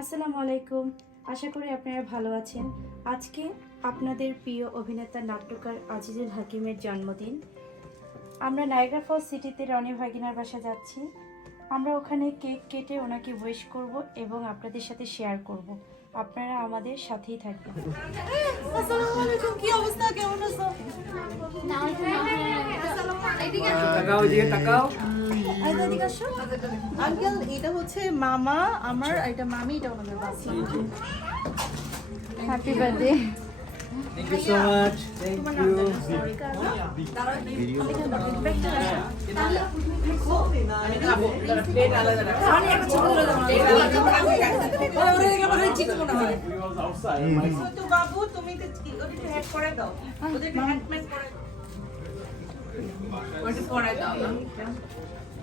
আসসালামু আলাইকুম। আশা করি আপনারা ভালো আছেন। আজকে আপনাদের প্রিয় অভিনেতা নাট্যকার আজিজুল হাকিমের জন্মদিন। আমরা নায়গ্রা ফলস সিটিতে রনি ভাগিনার বাসা যাচ্ছি। আমরা ওখানে কেক কেটে ওনাকে উইশ করব এবং আপনাদের সাথে শেয়ার করব। আপনারা আমাদের সাথেই থাকবেন। আসসালামু আলাইকুম কি অবস্থা? কেমন আছো? তাকাও এদিকে তাকাও। আঙ্কেল এটা হচ্ছে মামা আমার আর এটা মামি এটা ওনাদের বাচ্চা happy birthday thank you so much thank you তো বাবু তুমি তো ওটা হেড দাও।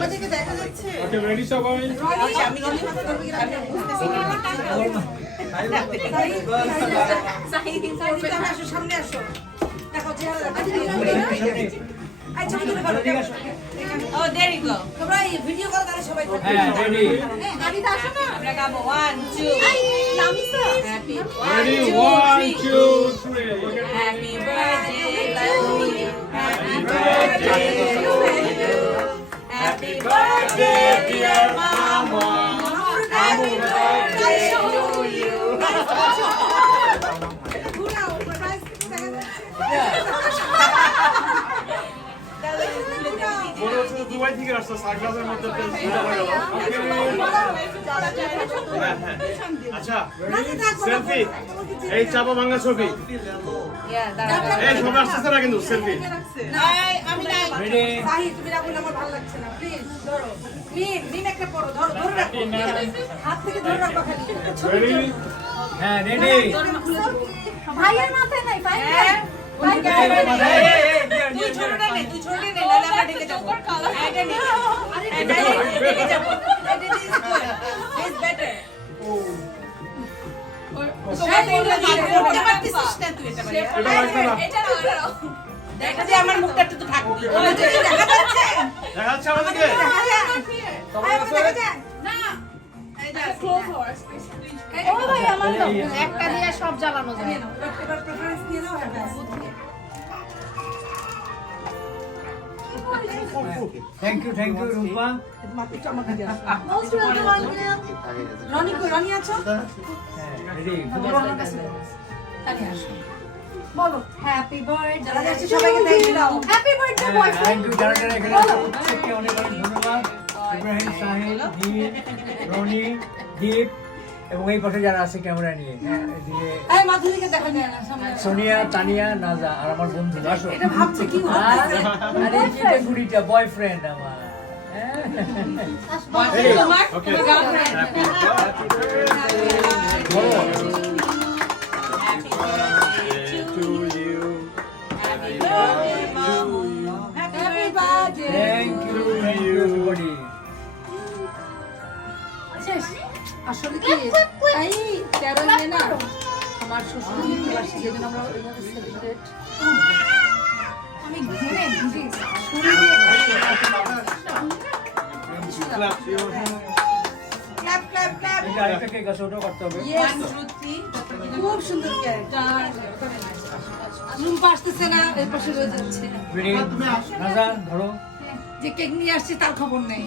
আমাদেরকে দেখা যাচ্ছে। সবাই? সামনে আসো। দেখো চেহারা দেখো। ও দেরি গো তোমরা ভিডিও কল করে সবাই হ্যাঁ আসো না। আমরা গাবো। 1 2 আমি স্যার আসছে সানগ্লাসের মধ্যে হয়ে হ্যাঁ, হ্যাঁ। আচ্ছা সেলফি এই চাপা ভাঙা ছবি এই সবাই আসতেছে না কিন্তু সেলফি নাই, আমি নাই। রেডি সাহিদ, তুমি রাখো না, আমার ভালো লাগছে না। Please, ধরো। মিম, মিম একটা পড়ো, ধরো, ধরে রাখো। হাত থেকে ধরে রাখো খালি। ছবি রেডি তুলো। হ্যাঁ রেডি ভাইয়ের মাথায় নাই ভাই আমার মুখটা একটু থাকবে দেখা যাচ্ছে দেখা যাচ্ছে আমাদেরকে না একটা দিয়ে সব জ্বালানো যায় thank you thank you Rupa Most welcome, uncle. Rony কই রনি আছো হ্যাঁ রেডি তাহলে আসো। বলো। হ্যাপি বার্থডে যারা যাচ্ছে সবাইকে থ্যাংক ইউ দাও। হ্যাপি বার্থডে থ্যাংক ইউ যারা যারা এখানে প্রত্যেককে অনেক অনেক ধন্যবাদ। ইব্রাহিম সাহেব দীপ রনি দীপ এবং এই পাশে যারা আছে ক্যামেরা নিয়ে হ্যাঁ এদিকে এই মাধুরীকে দেখা যায় না সামনে। সোনিয়া তানিয়া নাজা আর আমার বন্ধু আসো। এটা ভাবছে কি আর আর এই যে গুড়িটা বয়ফ্রেন্ড আমার। Happy রেডি আমার শ্বশুর মৃত্যুবার্ষিকী এই জন্য আমরা ওইভাবে সেলিব্রেট আমি ঘুরে ঘুরে খুব সুন্দর রুম্পা আসতেছে না এর পাশে রয়ে যাচ্ছে যে কেক নিয়ে আসছে তার খবর নেই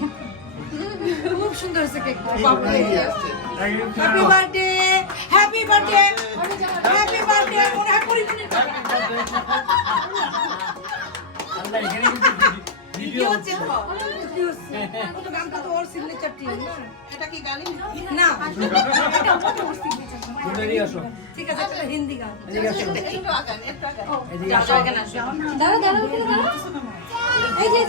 খুব সুন্দর হয়েছে cake happy birthday happy birthday happy birthday মনে হয় পরিমণির আল্লাহ এখানে কিন্তু ভিডিও হচ্ছে কি হচ্ছে ও তো গানটা তো ওর সিগনেচার টিম না এটা কি গালি না রেডি আসো ঠিক হিন্দি গান দাঁড়া রেডি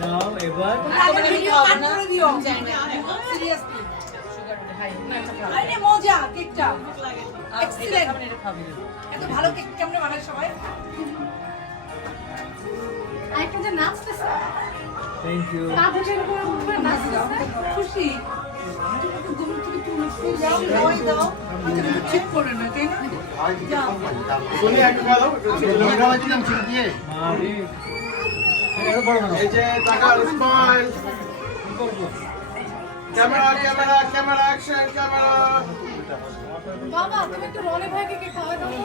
নাও এবার আগে ভিডিও কাট করে দিও। সিরিয়াসলি আরে মজা কেকটা। এক্সিলেন্ট এত ভালো কেক কেমনে বানায় সবাই? আরেকটা যে নাচতেছে থ্যাংক ইউ কাঁধে উপরে নাচতেছে খুশি। ঠিক করে না এই যে টাকা smile. Camera camera camera action camera. বাবা তুমি একটু রনি ভাইকে কে খাওয়াই দাও তো।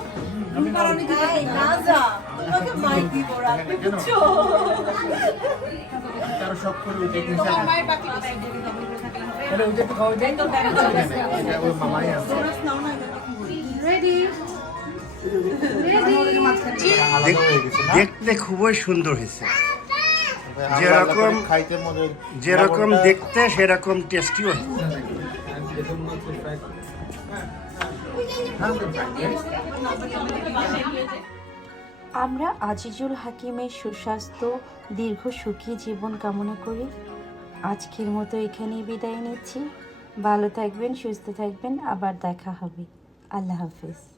কারণ এই নাজা তোমাকে মাইক দিব রাখতে বুঝছ? তোমার মায়ের বাকি তাহলে ওদের একটু খাওয়া দেন রেডি রেডি দেখতে খুবই সুন্দর হয়েছে। যেরকম খাইতে যেরকম দেখতে সেরকম টেস্টিও আমরা আজিজুল হাকিমের সুস্বাস্থ্য দীর্ঘ সুখী জীবন কামনা করি। আজকের মতো এখানেই বিদায় নিচ্ছি। ভালো থাকবেন সুস্থ থাকবেন। আবার দেখা হবে। আল্লাহ হাফিজ।